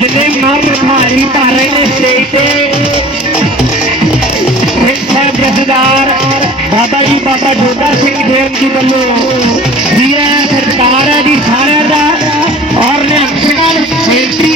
ਜਿੰਨੇ ਮਾਰ ਮਾਰੀ ਕਰ ਰਹੇ ਨੇ ਸਟੇਜ ਤੇ ਸਿੱਖ ਸਾਹਿਬ ਜਥੇਦਾਰ ਬਾਬਾ ਜੀ, ਬਾਬਾ ਜੋਗਾ ਸਿੰਘ ਦੇਵ ਜੀ ਵੱਲੋਂ ਵੀਰਾ, ਸਰਕਾਰ ਹੈ ਜੀ ਸਾਰਿਆਂ ਦਾ ਔਰ ਨਿਹੰਗਾਂ ਬੇਨਤੀ ਹੈ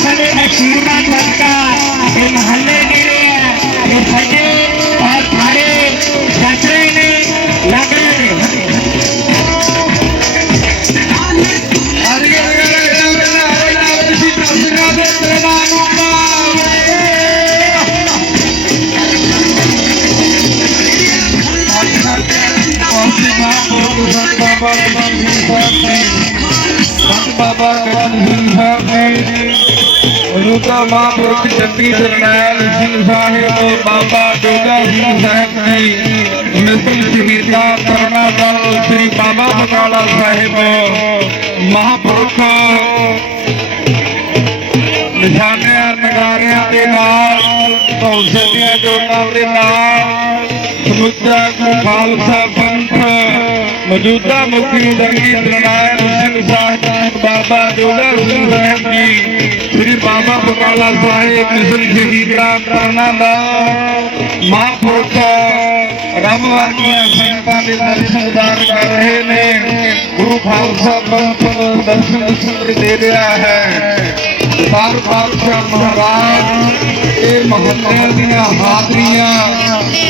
छड़े है चूरमा झटका ये मोहल्ले गिरे ये फटे और फाड़े जच रहे ने लग रहे Baba Ganhi Baba Ganhi तो महापुरुष जगदीश नारायण सिंह साहेब बाबा डोगा सिंह साहेब की मिश्र शहीदा करना दल श्री बाबा बकाला साहेब महापुरुष निशाने नगारिया खालसा पंथ। ਮੌਜੂਦਾ ਮੁਖੀ ਦੰਗੀ ਦਰਨਾਇਣ ਸਿੰਘ ਸਾਹਿਬ, ਬਾਬਾ ਜੋਗਾ ਸਿੰਘ ਸਾਹਿਬ ਜੀ, ਸ੍ਰੀ ਬਾਬਾ ਬਕਾਲਾ ਸਾਹਿਬ ਮਿਸਲ ਸ਼ਹੀਦਾਂ ਕਰਨਾ ਦਾ ਮਹਾਂਪੁਰਖ ਰੱਬ ਵਰਗੀਆਂ ਸੰਗਤਾਂ ਦੇ ਦਰਸ਼ਨ ਦਾਰ ਕਰ ਰਹੇ ਨੇ। ਗੁਰੂ ਖਾਲਸਾ ਪੰਥ ਨੂੰ ਦਰਸ਼ਨ ਦੇ ਰਿਹਾ ਹੈ। ਸਾਰ ਪਾਤਸ਼ਾਹ ਮਹਾਰਾਜ, ਇਹ ਮਹੱਲਿਆਂ ਦੀਆਂ ਹਾਜ਼ਰੀਆਂ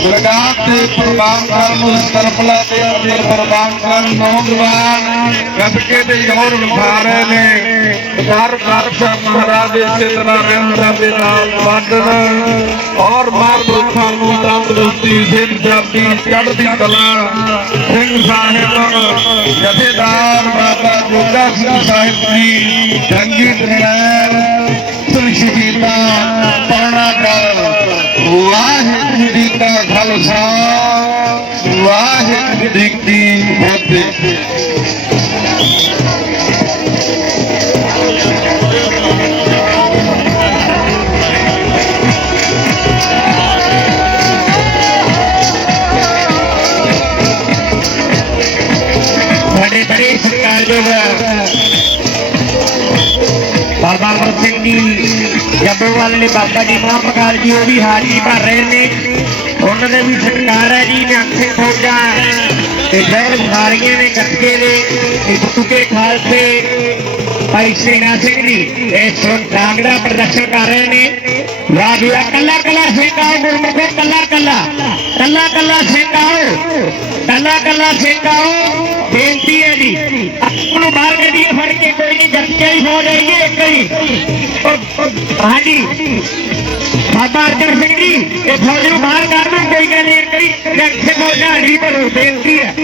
ਲਗਾ ਕੇ ਪ੍ਰਵਾਨ ਕਰਨ ਸਰਪਲਾ ਦੇ ਅੰਦਰ ਪ੍ਰਵਾਨ ਕਰਨ ਨੌਜਵਾਨ ਗੱਤਕੇ ਦੇ ਜੋਰ ਵਿਖਾ ਰਹੇ ਨੇ। ਸਾਰ ਪਾਤਸ਼ਾਹ ਮਹਾਰਾਜ ਇਸੇ ਤਰ੍ਹਾਂ ਰਹਿਮਤਾਂ ਦੇ ਨਾਲ ਵਾਡਣ ਔਰ ਮਹਾਂਪੁਰਖਾਂ ਸਿਰ ਜਾਪੀ ਚੜ੍ਹਦੀ ਕਲਾ ਸਿੰਘ ਸਾਹਿਬ ਜਥੇਦਾਰ ਬਾਬਾ ਜੋਗਾ ਸਿੰਘ ਸਾਹਿਬ ਜੀ ਜੰਗੀ ਦਰਬਾਰ ਸੁਰਸ਼ੀਤਾ ਪਰਣਾ ਕਰ ਵਾਹਿਗੁਰੂ ਜੀ ਕਾ ਖਾਲਸਾ ਵਾਹਿਗੁਰੂ ਜੀ ਕੀ ਫਤਿਹ ਬੜੇ ਸਤਿਕਾਰਯੋਗ ਬਾਬਾ ਅਮਰ ਸਿੰਘ ਜੀ ਜੱਬੋਵਾਲ ਨੇ ਬਾਬਾ ਜੀ ਮਹਾਂਪਕਾਰ ਜੀ ਉਹ ਵੀ ਹਾਜ਼ਰੀ ਭਰ ਰਹੇ ਨੇ ਉਹਨਾਂ ਦੇ ਵੀ ਸਤਿਕਾਰ ਹੈ ਜੀ ਨਿਹੰਗ ਸਿੰਘ ਫੌਜਾਂ ਤੇ ਜੈਲ ਸਾਰੀਆਂ ਨੇ ਗੱਤਕੇ ਦੇ ਇੱਕ ਤੁਕੇ ਖਾਲਸੇ ਭਾਈ ਸੇਨਾ ਸਿੰਘ ਜੀ। ਇਹ ਸੁਣ ਡਾਂਗ ਪ੍ਰਦਰਸ਼ਨ ਕਰ ਰਹੇ ਨੇ। ਵਾਹ ਕੱਲਾ ਕੱਲਾ ਸਿੰਘ ਆਓ, ਗੁਰਮੁਖੋ, ਕੱਲਾ ਕੱਲਾ। ਕੱਲਾ ਕੱਲਾ ਸਿੰਘ ਆਓ। ਕੱਲਾ ਕੱਲਾ ਸਿੰਘ ਆਓ। ਬੇਨਤੀ ਹੈ ਜੀ, ਆਪਾਂ ਨੂੰ ਬਾਹਰ ਕੱਢੀਏ ਫੜ ਕੇ ਕੋਈ ਨਹੀਂ ਗੱਤਕੇ ਹੀ ਹੋ ਜਾਈਏ, ਇੱਕ ਹੀ। ਹਾਂਜੀ। ਬਾਬਾ ਅਰਜਨ ਸਿੰਘ ਜੀ, ਇਹ ਫੌਜ ਨੂੰ ਬਾਹਰ ਕੱਢ ਦੋ ਕੋਈ ਗੱਲ ਨਹੀਂ ਕਰੀ ਇੱਥੇ ਫੌਜਾਂ ਨਹੀਂ ਭਰੋ ਬੇਨਤੀ ਹੈ।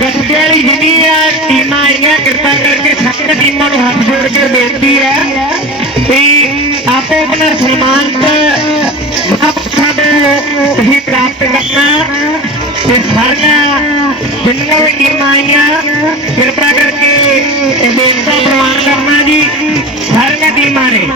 ਗੱਡੇ ਵਾਲੀ ਜਿਹੜੀ ਆ, ਟੀਮਾਂ ਆਈਆਂ, ਕਿਰਪਾ ਕਰਕੇ ਸੱਤ ਟੀਮਾਂ ਨੂੰ ਹੱਥ ਜੋੜ ਕੇ ਬੇਨਤੀ ਹੈ ਕਿ ਆਪੋ ਆਪਣਾ ਸਨਮਾਨਿਤ ਮਹਾਂਪੁਰਸ਼ਾਂ ਨੂੰ ਤੁਸੀਂ ਪ੍ਰਾਪਤ ਕਰਨਾ ਤੇ ਸਾਰੀਆਂ ਜਿੰਨੀਆਂ ਵੀ ਟੀਮਾਂ ਆਈਆਂ, ਕਿਰਪਾ ਕਰਕੇ ਇਹ ਬੇਨਤੀ ਪ੍ਰਵਾਨ ਕਰਨਾ ਜੀ, ਸਾਰੀਆਂ ਟੀਮਾਂ ਨੇ।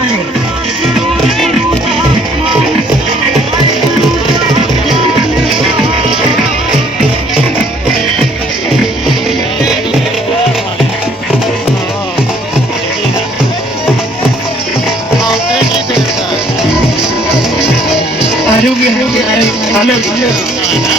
Gracias.